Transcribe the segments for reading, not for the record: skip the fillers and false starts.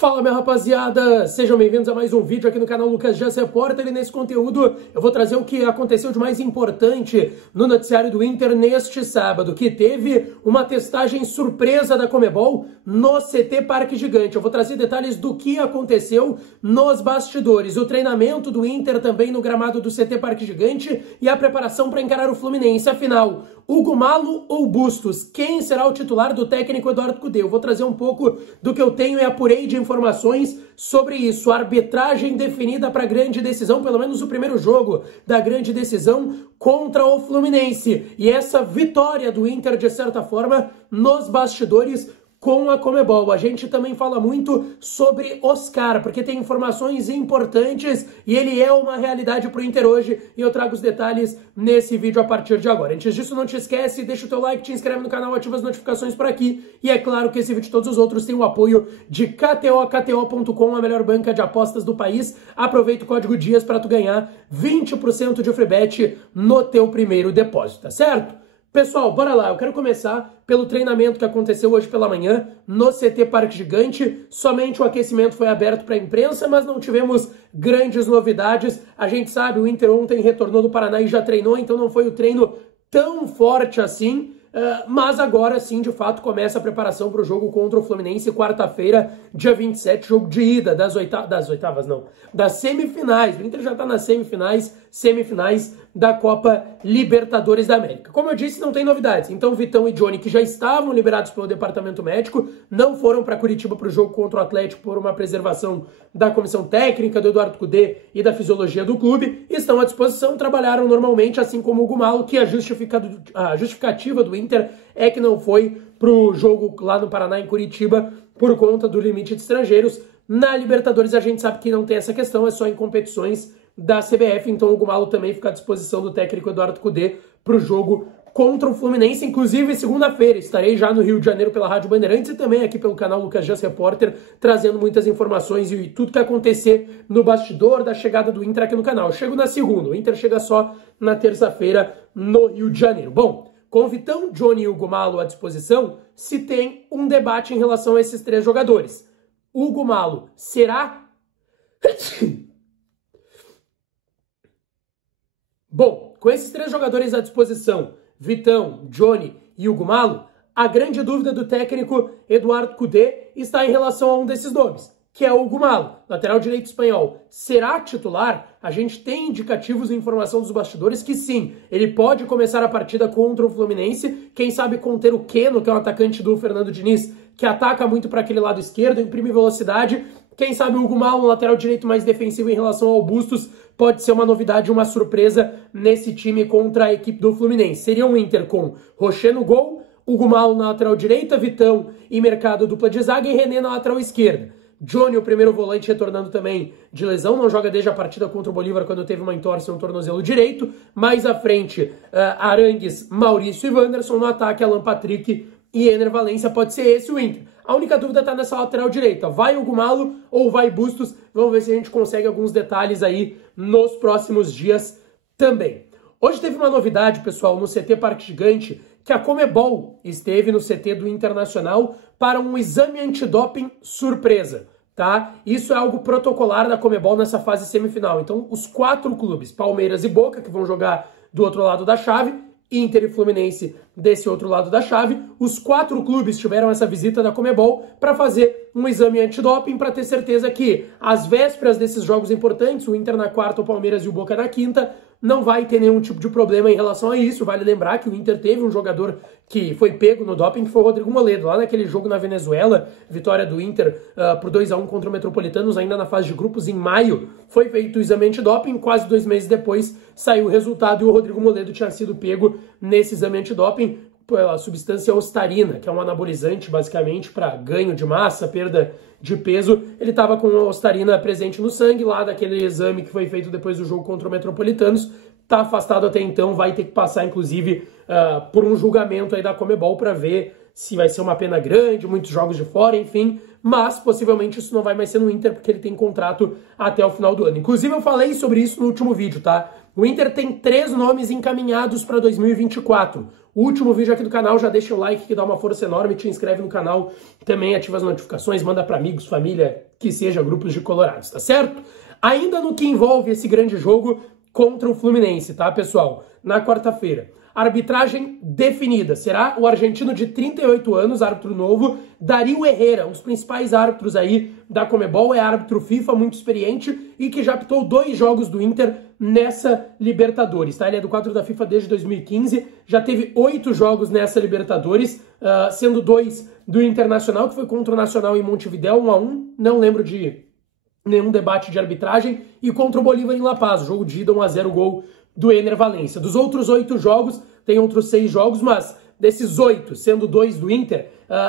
Fala, minha rapaziada! Sejam bem-vindos a mais um vídeo aqui no canal Lucas Jazz Repórter, e nesse conteúdo eu vou trazer o que aconteceu de mais importante no noticiário do Inter neste sábado, que teve uma testagem surpresa da Conmebol no CT Parque Gigante. Eu vou trazer detalhes do que aconteceu nos bastidores, o treinamento do Inter também no gramado do CT Parque Gigante e a preparação para encarar o Fluminense. Afinal, Hugo Malo ou Bustos? Quem será o titular do técnico Eduardo Cudê? Eu vou trazer um pouco do que eu tenho e apurei de informações sobre isso. A arbitragem definida para a grande decisão, pelo menos o primeiro jogo da grande decisão contra o Fluminense. E essa vitória do Inter, de certa forma, nos bastidores com a Conmebol. A gente também fala muito sobre Oscar, porque tem informações importantes e ele é uma realidade para o Inter hoje, e eu trago os detalhes nesse vídeo a partir de agora. Antes disso, não te esquece, deixa o teu like, te inscreve no canal, ativa as notificações por aqui, e é claro que esse vídeo e todos os outros têm o apoio de KTO.com, a melhor banca de apostas do país. Aproveita o código DIAS para tu ganhar 20% de free bet no teu primeiro depósito, tá certo? Pessoal, bora lá. Eu quero começar pelo treinamento que aconteceu hoje pela manhã no CT Parque Gigante. Somente o aquecimento foi aberto para a imprensa, mas não tivemos grandes novidades. A gente sabe, o Inter ontem retornou do Paraná e já treinou, então não foi o treino tão forte assim. Mas agora sim, de fato, começa a preparação para o jogo contra o Fluminense, quarta-feira, dia 27, jogo de ida das semifinais. O Inter já está nas semifinais da Copa Libertadores da América. Como eu disse, não tem novidades. Então, Vitão e Johnny, que já estavam liberados pelo departamento médico, não foram para Curitiba para o jogo contra o Atlético por uma preservação da comissão técnica, do Eduardo Cudê e da fisiologia do clube. Estão à disposição, trabalharam normalmente, assim como o Hugo Malo, que a justificativa do Inter é que não foi pro jogo lá no Paraná, em Curitiba, por conta do limite de estrangeiros. Na Libertadores a gente sabe que não tem essa questão, é só em competições da CBF, então o Hugo Malo também fica à disposição do técnico Eduardo Cudê pro jogo contra o Fluminense. Inclusive, segunda-feira estarei já no Rio de Janeiro pela Rádio Bandeirantes e também aqui pelo canal Lucas Jazz Repórter, trazendo muitas informações e tudo que acontecer no bastidor da chegada do Inter aqui no canal. Eu chego na segunda, o Inter chega só na terça-feira no Rio de Janeiro. Bom, com Vitão, Johnny e Hugo Malo à disposição, se tem um debate em relação a esses três jogadores. Hugo Malo será... Bom, com esses três jogadores à disposição, Vitão, Johnny e Hugo Malo, a grande dúvida do técnico Eduardo Cudê está em relação a um desses nomes, que é o Hugo Malo, lateral direito espanhol. Será titular? A gente tem indicativos e informação dos bastidores que sim, ele pode começar a partida contra o Fluminense, quem sabe conter o Keno, que é um atacante do Fernando Diniz, que ataca muito para aquele lado esquerdo, imprime velocidade. Quem sabe o Hugo Malo, um lateral direito mais defensivo em relação ao Bustos, pode ser uma novidade, uma surpresa nesse time contra a equipe do Fluminense. Seria um Inter com Rocher no gol, Hugo Malo na lateral direita, Vitão e Mercado dupla de zaga e René na lateral esquerda. Johnny, o primeiro volante, retornando também de lesão, não joga desde a partida contra o Bolívar, quando teve uma entorse no tornozelo direito. Mais à frente, Arangues, Maurício e Wanderson. No ataque, Alan Patrick e Ener Valencia. Pode ser esse o Inter. A única dúvida está nessa lateral direita. Vai Hugo Malo ou vai Bustos? Vamos ver se a gente consegue alguns detalhes aí nos próximos dias também. Hoje teve uma novidade, pessoal, no CT Parque Gigante, que a Conmebol esteve no CT do Internacional para um exame antidoping surpresa, tá? Isso é algo protocolar da Conmebol nessa fase semifinal. Então, os 4 clubes, Palmeiras e Boca, que vão jogar do outro lado da chave, Inter e Fluminense desse outro lado da chave, os 4 clubes tiveram essa visita da Conmebol para fazer um exame antidoping, para ter certeza que, às vésperas desses jogos importantes, o Inter na quarta, o Palmeiras e o Boca na quinta, não vai ter nenhum tipo de problema em relação a isso. Vale lembrar que o Inter teve um jogador que foi pego no doping, que foi o Rodrigo Moledo, lá naquele jogo na Venezuela, vitória do Inter por 2-1 contra o Metropolitanos, ainda na fase de grupos, em maio, foi feito o exame antidoping, quase 2 meses depois saiu o resultado e o Rodrigo Moledo tinha sido pego nesse exame antidoping pela substância ostarina, que é um anabolizante basicamente para ganho de massa, perda de peso. Ele estava com a ostarina presente no sangue lá daquele exame que foi feito depois do jogo contra o Metropolitanos. Está afastado até então, vai ter que passar inclusive por um julgamento aí da Conmebol para ver se vai ser uma pena grande, muitos jogos de fora, enfim, mas possivelmente isso não vai mais ser no Inter, porque ele tem contrato até o final do ano. Inclusive eu falei sobre isso no último vídeo, tá? O Inter tem 3 nomes encaminhados para 2024. o último vídeo aqui do canal, já deixa o like que dá uma força enorme, te inscreve no canal, também ativa as notificações, manda para amigos, família, que seja grupos de colorados, tá certo? Ainda no que envolve esse grande jogo contra o Fluminense, tá, pessoal? Na quarta-feira. Arbitragem definida. Será o argentino de 38 anos, árbitro novo, Darío Herrera, um dos principais árbitros aí da Conmebol, é árbitro FIFA, muito experiente e que já apitou 2 jogos do Inter nessa Libertadores, tá? Ele é do quadro da FIFA desde 2015, já teve 8 jogos nessa Libertadores, sendo 2 do Internacional, que foi contra o Nacional em Montevidéu, 1-1, não lembro de nenhum debate de arbitragem, e contra o Bolívar em La Paz, jogo de ida 1-0, gol do Ener Valencia. Dos outros 8 jogos, tem outros 6 jogos, mas desses 8, sendo 2 do Inter,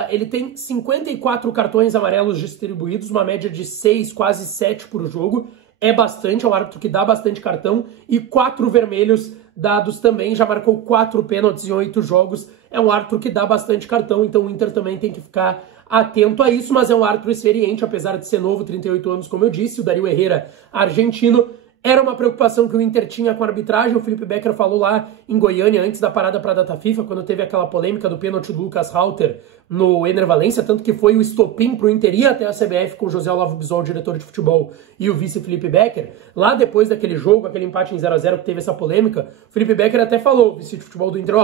ele tem 54 cartões amarelos distribuídos, uma média de 6, quase 7 por jogo. É bastante, é um árbitro que dá bastante cartão, e 4 vermelhos dados também, já marcou 4 pênaltis em 8 jogos. É um árbitro que dá bastante cartão, então o Inter também tem que ficar atento a isso, mas é um árbitro experiente, apesar de ser novo, 38 anos, como eu disse, o Darío Herrera, argentino. Era uma preocupação que o Inter tinha com a arbitragem, o Felipe Becker falou lá em Goiânia, antes da parada para a data FIFA, quando teve aquela polêmica do pênalti do Lucas Halter no Ener Valencia, tanto que foi o estopim para o Inter ir até a CBF com o José Olavo Bisol, diretor de futebol, e o vice Felipe Becker. Lá depois daquele jogo, aquele empate em 0-0 que teve essa polêmica, o Felipe Becker até falou, o vice de futebol do Inter,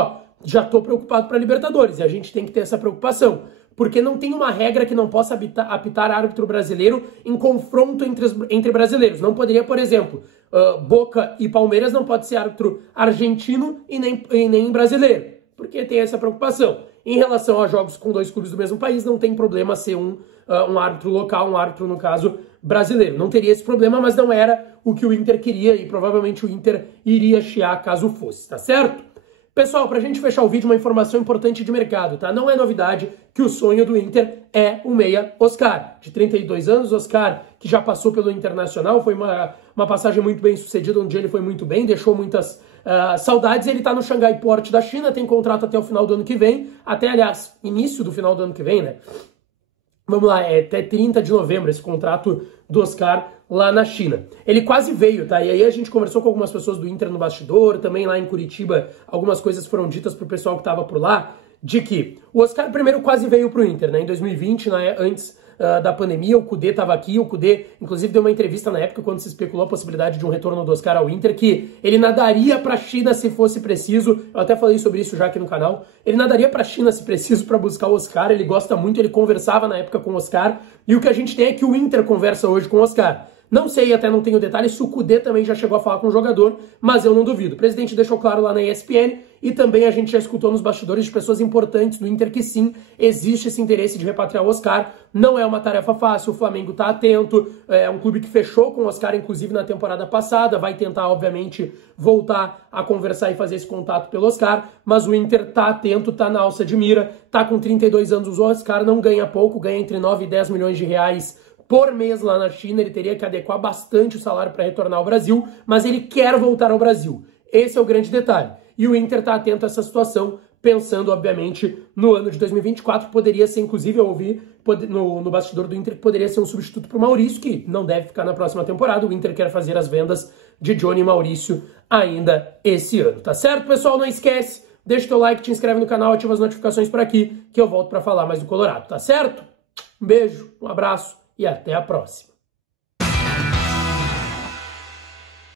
já tô preocupado para a Libertadores, e a gente tem que ter essa preocupação. Porque não tem uma regra que não possa apitar árbitro brasileiro em confronto entre brasileiros. Não poderia, por exemplo, Boca e Palmeiras não pode ser árbitro argentino e nem brasileiro, porque tem essa preocupação. Em relação a jogos com 2 clubes do mesmo país, não tem problema ser um árbitro local, um árbitro, no caso, brasileiro. Não teria esse problema, mas não era o que o Inter queria e provavelmente o Inter iria chiar caso fosse, tá certo? Pessoal, pra gente fechar o vídeo, uma informação importante de mercado, tá? Não é novidade que o sonho do Inter é o meia Oscar, de 32 anos, Oscar, que já passou pelo Internacional, foi uma passagem muito bem sucedida, onde ele foi muito bem, deixou muitas saudades. Ele tá no Xangai Port da China, tem contrato até o final do ano que vem, até, aliás, início do final do ano que vem, né? Vamos lá, é até 30 de novembro esse contrato do Oscar lá na China. Ele quase veio, tá? E aí a gente conversou com algumas pessoas do Inter no bastidor, também lá em Curitiba, algumas coisas foram ditas pro pessoal que tava por lá, de que o Oscar primeiro quase veio pro Inter, né? Em 2020, antes da pandemia, o Kudê estava aqui, o Kudê, inclusive, deu uma entrevista na época quando se especulou a possibilidade de um retorno do Oscar ao Inter, que ele nadaria para a China se fosse preciso. Eu até falei sobre isso já aqui no canal. Ele nadaria para a China se preciso para buscar o Oscar, ele gosta muito, ele conversava na época com o Oscar, e o que a gente tem é que o Inter conversa hoje com o Oscar. Não sei, até não tenho detalhes, se o Kudê também já chegou a falar com o jogador, mas eu não duvido. O presidente deixou claro lá na ESPN, e também a gente já escutou nos bastidores de pessoas importantes do Inter que sim, existe esse interesse de repatriar o Oscar. Não é uma tarefa fácil, o Flamengo tá atento, é um clube que fechou com o Oscar, inclusive na temporada passada, vai tentar, obviamente, voltar a conversar e fazer esse contato pelo Oscar, mas o Inter tá atento, tá na alça de mira, tá com 32 anos, o Oscar não ganha pouco, ganha entre 9 e 10 milhões de reais por mês lá na China, ele teria que adequar bastante o salário para retornar ao Brasil, mas ele quer voltar ao Brasil. Esse é o grande detalhe. E o Inter está atento a essa situação, pensando, obviamente, no ano de 2024, poderia ser, inclusive, eu ouvi no bastidor do Inter, que poderia ser um substituto para o Maurício, que não deve ficar na próxima temporada. O Inter quer fazer as vendas de Johnny e Maurício ainda esse ano, tá certo, pessoal? Não esquece, deixa o teu like, te inscreve no canal, ativa as notificações por aqui, que eu volto para falar mais do Colorado, tá certo? Um beijo, um abraço e até a próxima.